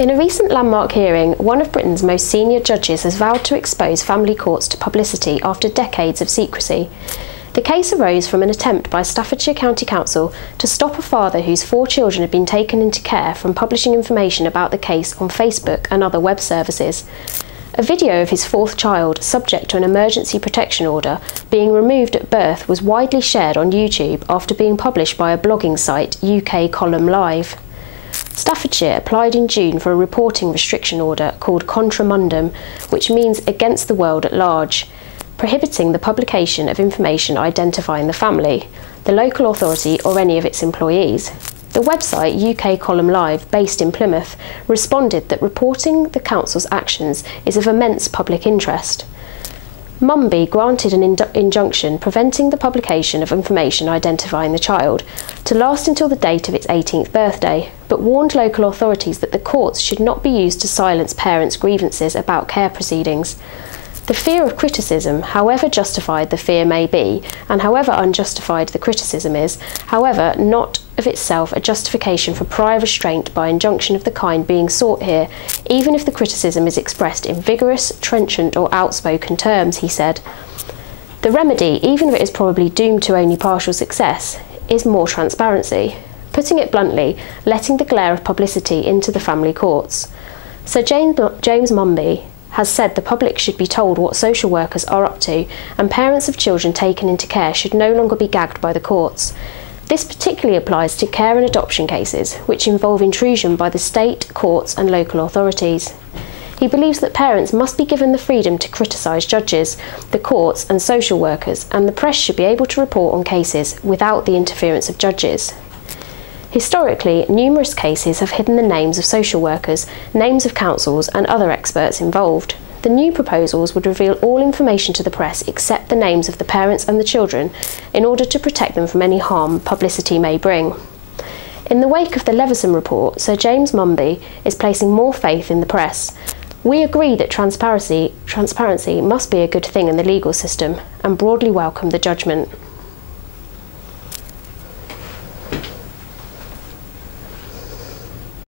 In a recent landmark hearing, one of Britain's most senior judges has vowed to expose family courts to publicity after decades of secrecy. The case arose from an attempt by Staffordshire County Council to stop a father whose 4 children had been taken into care from publishing information about the case on Facebook and other web services. A video of his 4th child, subject to an emergency protection order, being removed at birth was widely shared on YouTube after being published by a blogging site, UK Column Live. Staffordshire applied in June for a reporting restriction order called Contra Mundum, which means against the world at large, prohibiting the publication of information identifying the family, the local authority or any of its employees. The website UK Column Live, based in Plymouth, responded that reporting the council's actions is of immense public interest. Mumby granted an injunction preventing the publication of information identifying the child to last until the date of its 18th birthday, but warned local authorities that the courts should not be used to silence parents' grievances about care proceedings. The fear of criticism, however justified the fear may be, and however unjustified the criticism is, however, not of itself a justification for prior restraint by injunction of the kind being sought here, even if the criticism is expressed in vigorous, trenchant or outspoken terms, he said. The remedy, even if it is probably doomed to only partial success, is more transparency. Putting it bluntly, letting the glare of publicity into the family courts. Sir James Mumby has said the public should be told what social workers are up to, and parents of children taken into care should no longer be gagged by the courts. This particularly applies to care and adoption cases, which involve intrusion by the state, courts and local authorities. He believes that parents must be given the freedom to criticise judges, the courts and social workers, and the press should be able to report on cases without the interference of judges. Historically, numerous cases have hidden the names of social workers, names of councils and other experts involved. The new proposals would reveal all information to the press except the names of the parents and the children in order to protect them from any harm publicity may bring. In the wake of the Leveson report, Sir James Mumby is placing more faith in the press. We agree that transparency must be a good thing in the legal system and broadly welcome the judgment.